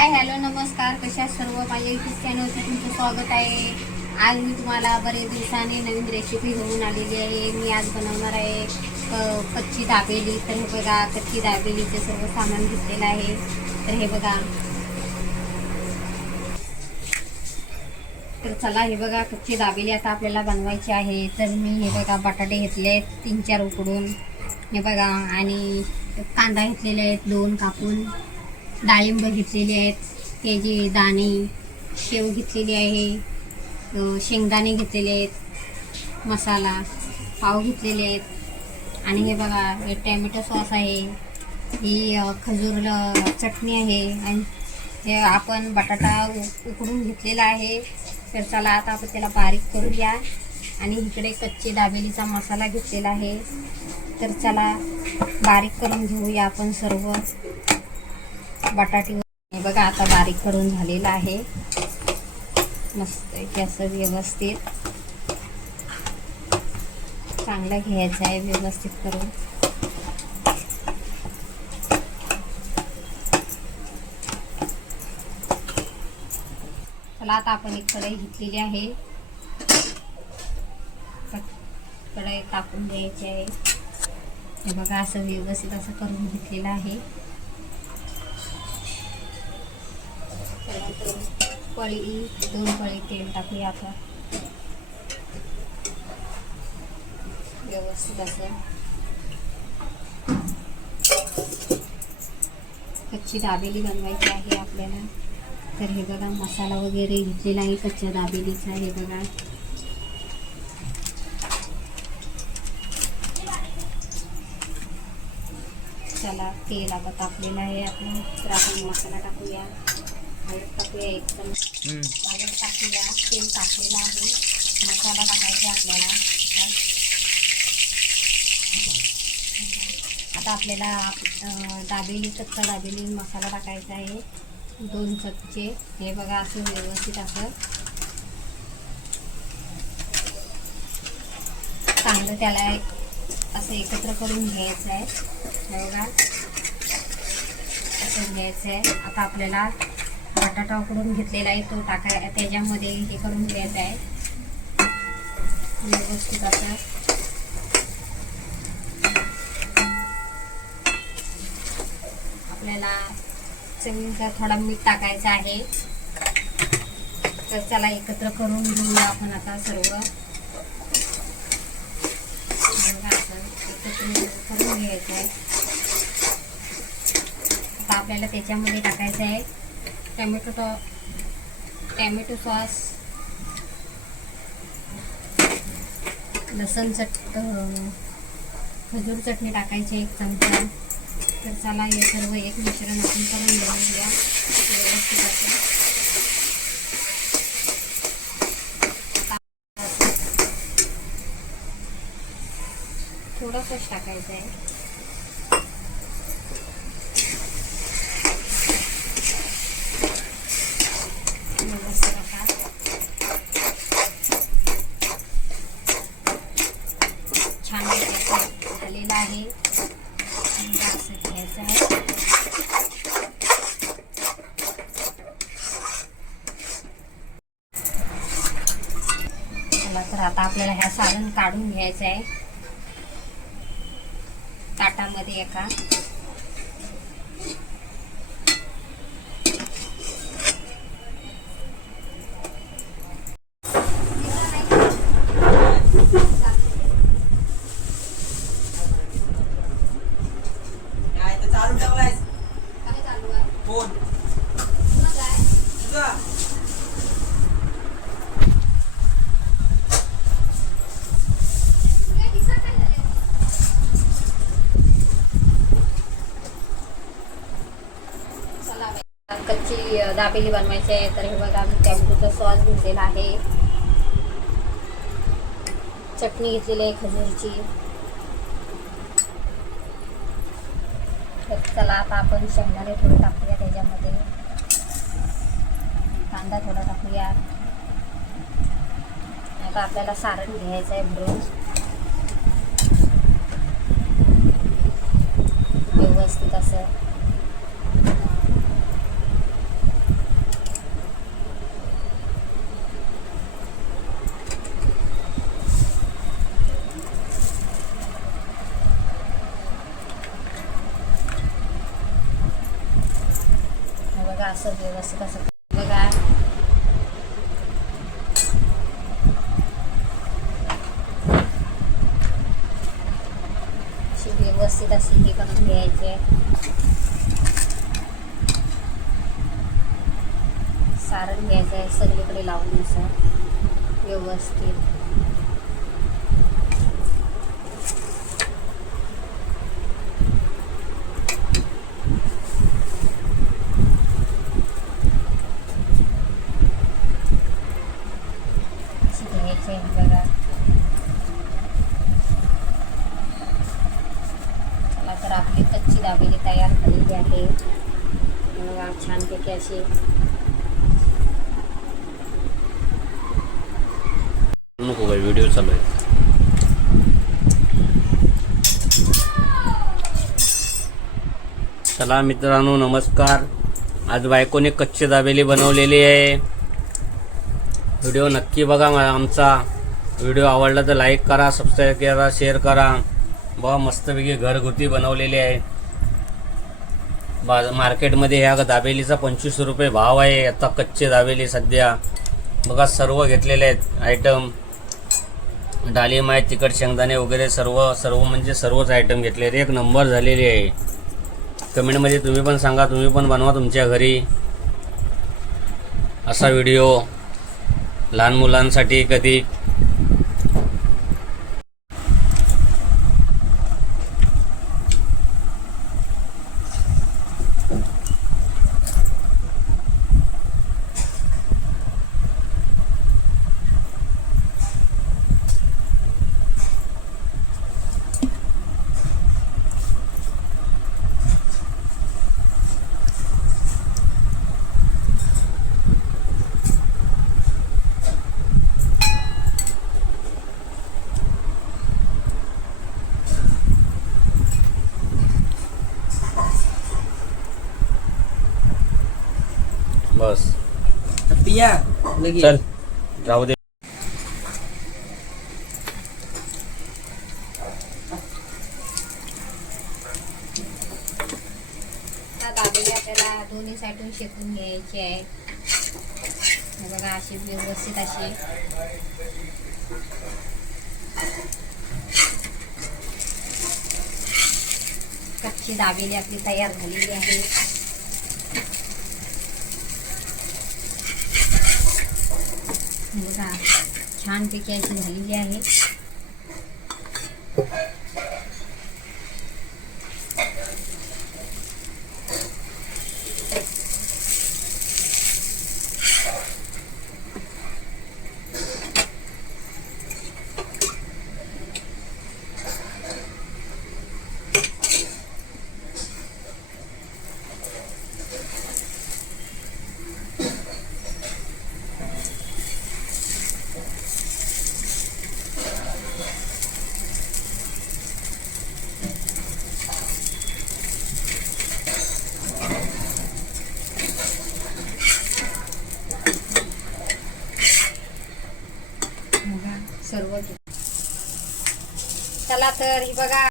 Hi hello नमस्कार. कशा सर्व? माझ्या युट्यूब चॅनलचं तुमचं स्वागत आहे. आज मी तुम्हाला बरेच दिवसांनी नवीन रेसिपी घेऊन आलेली आहे. मी आज बनवणार आहे क- कच्ची दाबेली. तर हे बघा कच्ची दाबेलीचं सर्व सामान घेतलेलं आहे. तर हे बघा. तर चला हे बघा कच्ची दाबेली आता आपल्याला बनवायची आहे. तर मी हे बघा बटाटे घेतले आहेत तीन चार उकडून. हे बघा आणि कांदा घेतलेले आहेत दोन कापून. डाळिंब घेतलेली आहेत त्याचे दाणे शेव घेतलेली आहे शेंगदाणे घेतलेले आहेत मसाला पाव घेतलेले आहेत. आणि हे बघा हे टॅमॅटो सॉस आहे ही खजूर चटणी आहे आणि हे आपण बटाटा उ- उकडून घेतलेला आहे. तर चला आता आपण त्याला बारीक करूया. आणि इकडे कच्ची दाबेलीचा मसाला घेतलेला आहे. तर चला बारीक करून घेऊया आपण सर्व. बटाटे बघा आता बारीक करून झालेला आहे. मस्त असं व्यवस्थित. चांगलं घ्यायचं आहे व्यवस्थित करून. चला आता आपण एक कढई घेतलेली आहे. कढई कापून द्यायची आहे. हे बघा असं व्यवस्थित असं करून घेतलेलं आहे. पळी दोन पळी तेल टाकूया आता. व्यवस्थित असं कच्ची दाबेली बनवायची आहे आपल्याला. तर हे बघा मसाला वगैरे घेतलेला आहे कच्च्या दाबेलीचा हे बघा. चला तेल आता तापलेलं आहे आपण तर आपण मसाला टाकूया. हळद टाकूया एक चमच हळद टाकूया तेल टाकलेलं आहे. मसाला टाकायचा आपल्याला. आता आपल्याला दाबेली कच्चा दाबेली मसाला टाकायचा आहे. दोन चमचे हे बघा असं व्यवस्थित असं. चांगलं त्याला असं एकत्र करून घ्यायचं आहे हे बघा. असं घ्यायचं आहे आता आपल्याला बटाटा उकडून घेतलेला आहे तो टाकाय त्याच्यामध्ये हे करून घ्यायचं आहे. व्यवस्थित असा आपल्याला चवीचा थोडा मीठ टाकायचा आहे. तर त्याला एकत्र करून घेऊया आपण आता सर्व. एकत्र करून घ्यायचं आहे. आता आपल्याला त्याच्यामध्ये टाकायचं आहे. टॅमॅटो टॉ टॅमॅटो सॉस लसण चट खजूर चटणी टाकायची एक चमचा. तर चला हे सर्व एक मिश्रण आपण करून घेऊया. व्यवस्थित असं थोडंसंच टाकायचं आहे व्यवस्थित आता छान असं आहे असं घ्यायचं आहे. तर आता आपल्याला ह्या सारण काढून घ्यायचं आहे. ताटामध्ये एका काय तर चालू ठेवलायस काय चालू तुझा चला कच्ची दाबेली बनवायची आहे तर हे बघा मी टॅम्पूचा सॉस घेतलेला आहे. चटणी घेतलेली आहे खजूरची. चला आता आपण शेंगदाणे थोडे टाकूया त्याच्यामध्ये. कांदा थोडा टाकूया. आता आपल्याला सारण घ्यायचं आहे भरून व्यवस्थित असं बघा असं व्यवस्थित असं बघा. अशी व्यवस्थित अशी हे करून घ्यायचे. सारण घ्यायचं आहे सगळीकडे लावून असं. व्यवस्थित. चला तर आपली कच्ची दाबेली तयार झालेली आहे. छानपैकी अशी. नको काय व्हिडिओ चालू आहे. चला मित्रांनो नमस्कार. आज बायकोने कच्चे दाबेली बनवलेली आहे. व्हिडिओ नक्की बघा आमचा. व्हिडिओ आवडला तर लाईक करा सबस्क्राईब करा शेअर करा. बघा मस्तपैकी घरगुती बनवलेली आहे. बा मार्केटमध्ये ह्या दाबेलीचा पंचवीस रुपये भाव आहे. आता कच्चे दाबेली सध्या. बघा सर्व घेतलेले आहेत आयटम डालिम आहे तिखट शेंगदाणे वगैरे सर्व सर्व म्हणजे सर्वच आयटम घेतले आहेत. एक नंबर झालेली आहे. कमेंटमध्ये तुम्ही पण सांगा तुम्ही पण बनवा तुमच्या घरी. असा व्हिडिओ लहान मुलांसाठी कधी बस. पिया लगी. चल राहू दे. दाबेली आपल्याला दोन्ही साईडून शेकून घ्यायची आहे. बघा अशी व्यवस्थित अशी. कच्ची दाबेली आपली तयार झालेली आहे हे बघा छानपैकी अशी झालेली आहे बघा सर्व चला तर ही बघा